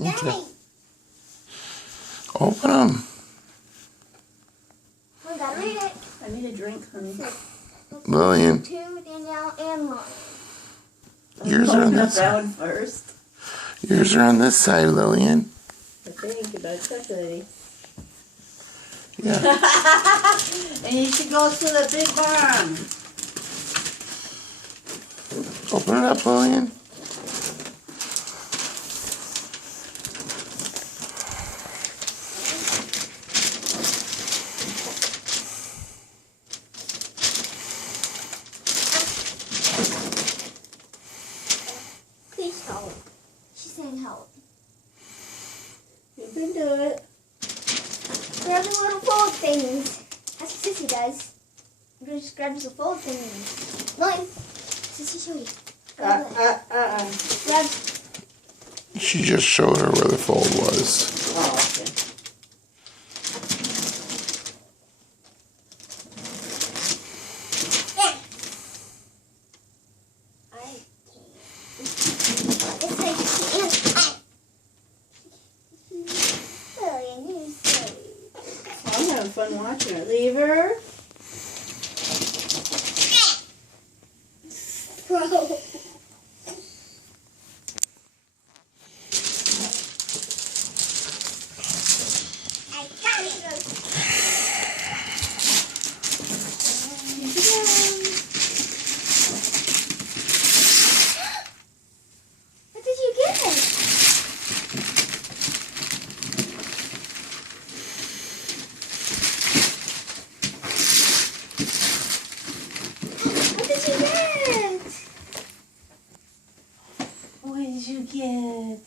Okay. Open them. I gotta read it. I need a drink, honey. Lillian. To Danielle and Lauren. Yours are on Open up this that side. one first. Yours are on this side, Lillian. I think you better check, lady. Yeah. And you should go to the big barn. Open it up, Lillian. Please help. She's saying help. You can do it. Grab the little fold things. That's what Sissy does. Just grabs the fold things. Lauren, Sissy, show you. Grab. She just showed her where the fold was. Oh, okay. It's like she can't. Lillian, you say. I'm having fun watching it. Leave her. Bro. I got it. What did you get? What did you get? What did you get?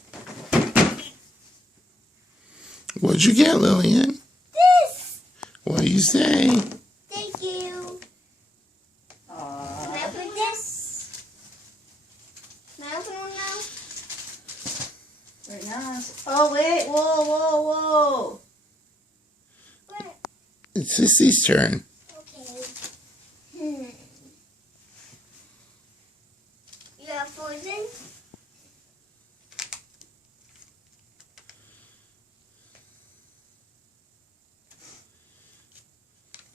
What'd you get, Lillian? This. What do you say? Thank you. Can I Aww. open this? Can I open one now? Right now. Oh, wait. Whoa, whoa, whoa. Where? It's Sissy's turn. Okay. You got frozen?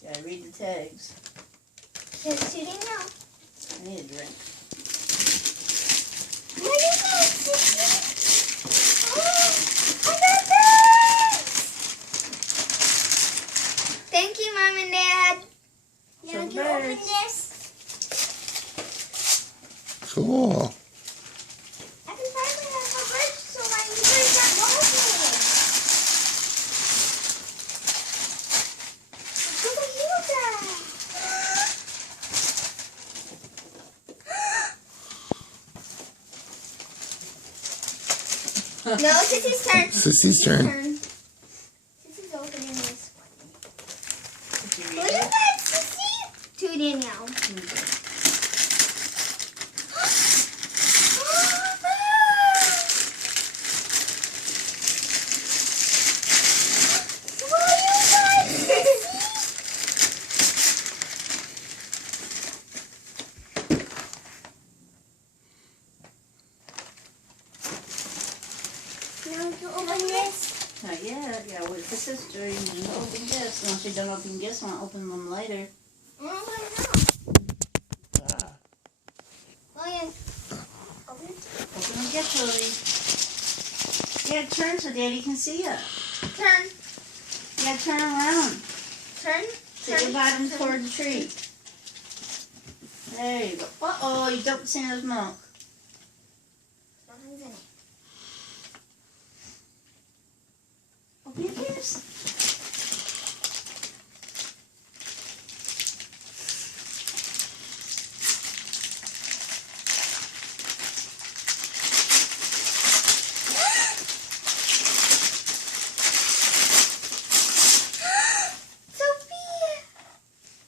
Gotta read the tags. Just shooting now. I need a drink. What is that, Sissy? Oh, I got this! Thank you, Mom and Dad. Now Some can you open birds. this? Cool. I can finally have my birds so my birds not molested. Look what you got. No, Sissy's turn. Sissy's turn. Sissy's opening this one. Did you What read is it? that, Sissy? To Danielle. What you got, Sissy? Now you open this. Not yet. Yeah, wait for sister. You need to open gifts. Once you're done opening gifts, I'll open them later. Oh my God. Oh yeah. Open it. Open them gifts, Lily. Yeah, turn so Daddy can see you. Turn. Yeah, turn around. Turn. Put your bottom toward the tree. There you go. Uh-oh, you dumped Santa's milk. Nothing's in it. Open your gifts. Sophia.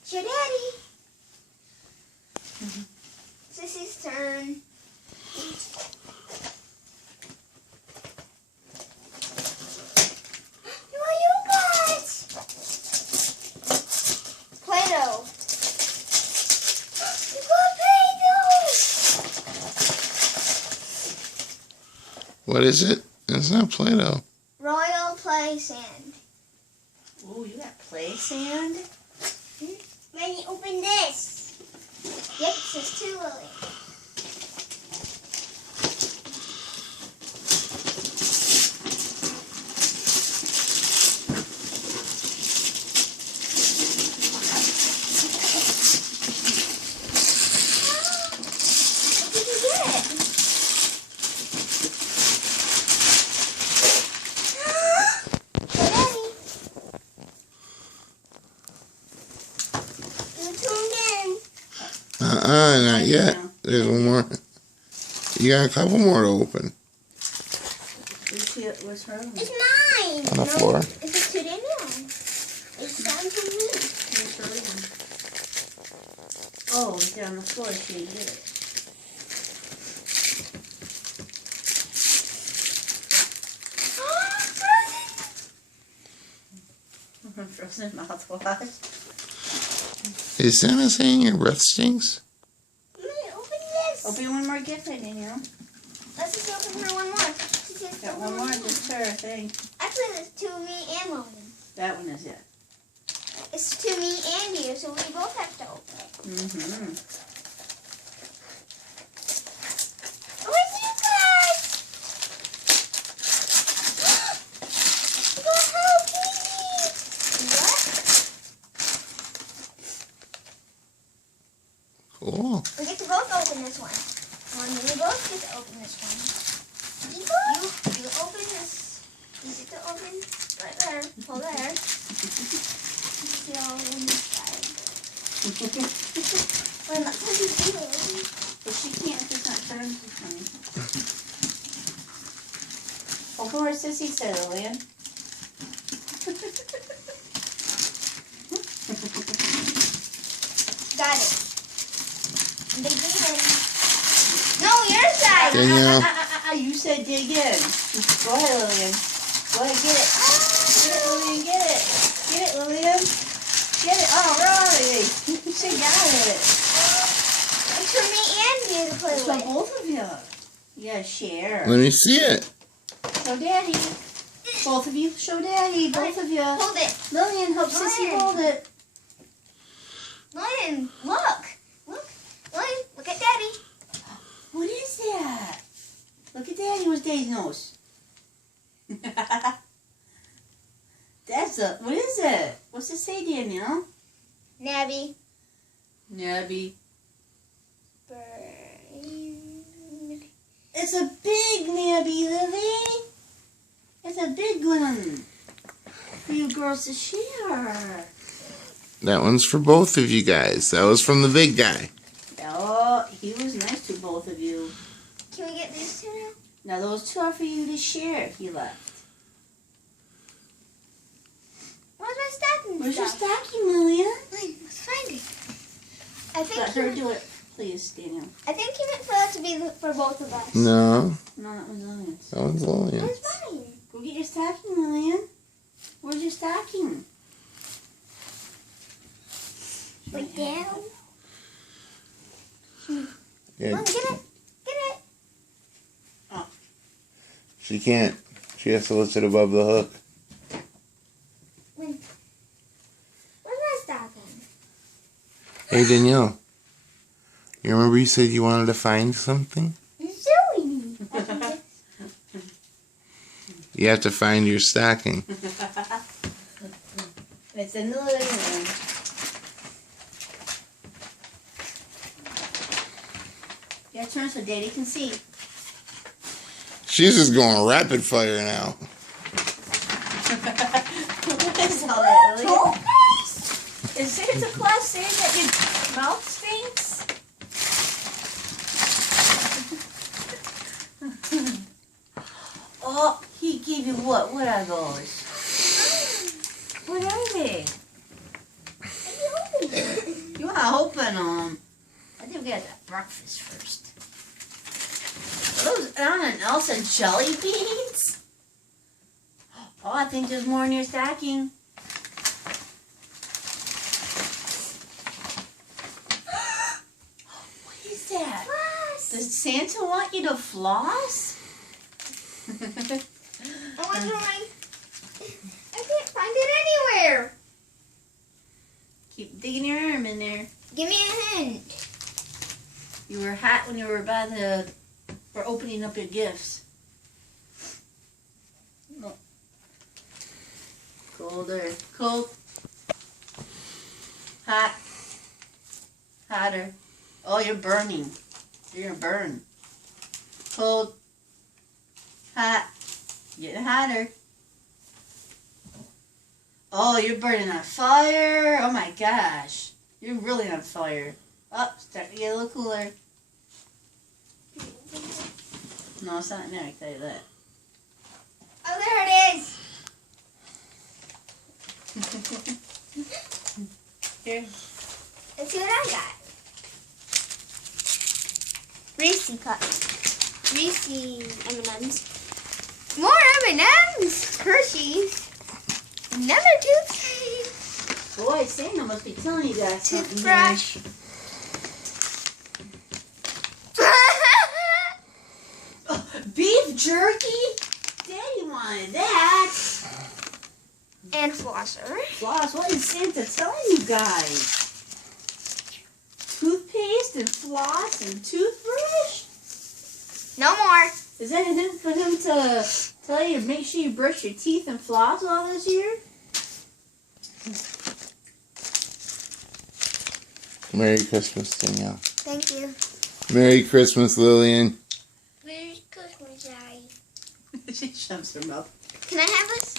It's your daddy. Sissy's turn. What you got? Play-Doh. You got Play-Doh. What is it? It's not Play-Doh. Royal Play Sand. Ooh, you got play sand? When you open this. Yep, it says 2 Lily. What did you get? Daddy. You tuned in. Not yet. There's one more. You got a couple more to open. What's her? It's mine. On the floor? It's a today now. It's time for me. Where's her one? Oh, it's down the floor. She didn't get it. Frozen mouthwash. Is Santa saying your breath stinks? Let me open this. Open one more gift, Danielle. Let's just open her one more. She just Got open one more, just her thing. Actually, there's 2 me and Logan. That one is it. It's 2 me and you, so we both have to open it. Mm-hmm. Where's you guys? Go help me. What? Cool. We get to both open this one. We both get to open this one. You open this. You get to open right there. Hold there. See all in this side. Well, not because you see it. But she can't if it's not turned. Open where Sissy said, Lillian. Got it. Dig in. No, your side. Danielle. You said dig in. Go ahead, Lillian. Go ahead, get it. Get it, Lillian, get it. Get it, Lillian. Get it. All right. She got it. It's for me and you to play It's for with. both of you. Yeah, share. Let me see it. Show Daddy. Both of you, show Daddy. Both of you. Hold it. Lillian, help Sissy Lillian. hold it. Lion, look. Look. Lion, look at Daddy. What is that? Look at Daddy with Daddy's nose. That's a, what is it? What's it say, Danielle? Nabby. Nabby. Bird. It's a big Nabby, Lily. It's a big one. For you girls to share. That one's for both of you guys. That was from the big guy. Oh, he was nice to both of you. Can we get these 2 now? Now those 2 are for you to share, he left. Where's my stocking Where's your stuff? stocking, Lillian? Lion, let's find it. I think Let her he, do it, please, Daniel. I think he meant for that to be for both of us. No, No, that was Lillian's. that one's Lillian. Where's mine? Go get your stocking, Lillian. Where's your stocking? Like down. Yeah, Mom, get it. Get it. she can't. She has to lift it above the hook. Where's my stocking? Hey, Danielle. You remember you said you wanted to find something? You're showing me. You have to find your stocking. It's in the living room. Yeah, turn so Daddy can see. She's just going rapid fire now. What is all that, Lillian? Is Santa Claus saying that your mouth stinks? Oh, he gave you what? What are those? What are they? You want to open them? I think we got that breakfast first. Are those Anna and Elsa jelly beans? Oh, I think there's more in your stocking. What is that? Floss. Does Santa want you to floss? I wonder why. I can't find it anywhere. Keep digging your arm in there. Give me a hint. You were hot when you were for opening up your gifts. No. Colder. Cold. Hot. Hotter. Oh, you're burning. You're gonna burn. Cold. Hot. Getting hotter. Oh, you're burning on fire. Oh my gosh. You're really on fire. Oh, starting to get a little cooler. No, it's not in there, I can tell you that. Oh, there it is. Here. Let's see what I got. Reese cups. Reese M&M's. More M&M's. Hershey's. Another toothpaste. Boy, Santa must be telling you guys something. Toothbrush. Oh, beef jerky? Daddy wanted that. And flosser. Floss, what is Santa telling you guys? Toothpaste and floss and toothbrush? No more. Is that anything for him to tell you to make sure you brush your teeth and floss all this year? Merry Christmas, Danielle. Thank you. Merry Christmas, Lillian. Merry Christmas, Daddy. She shoves her mouth. Can I have this?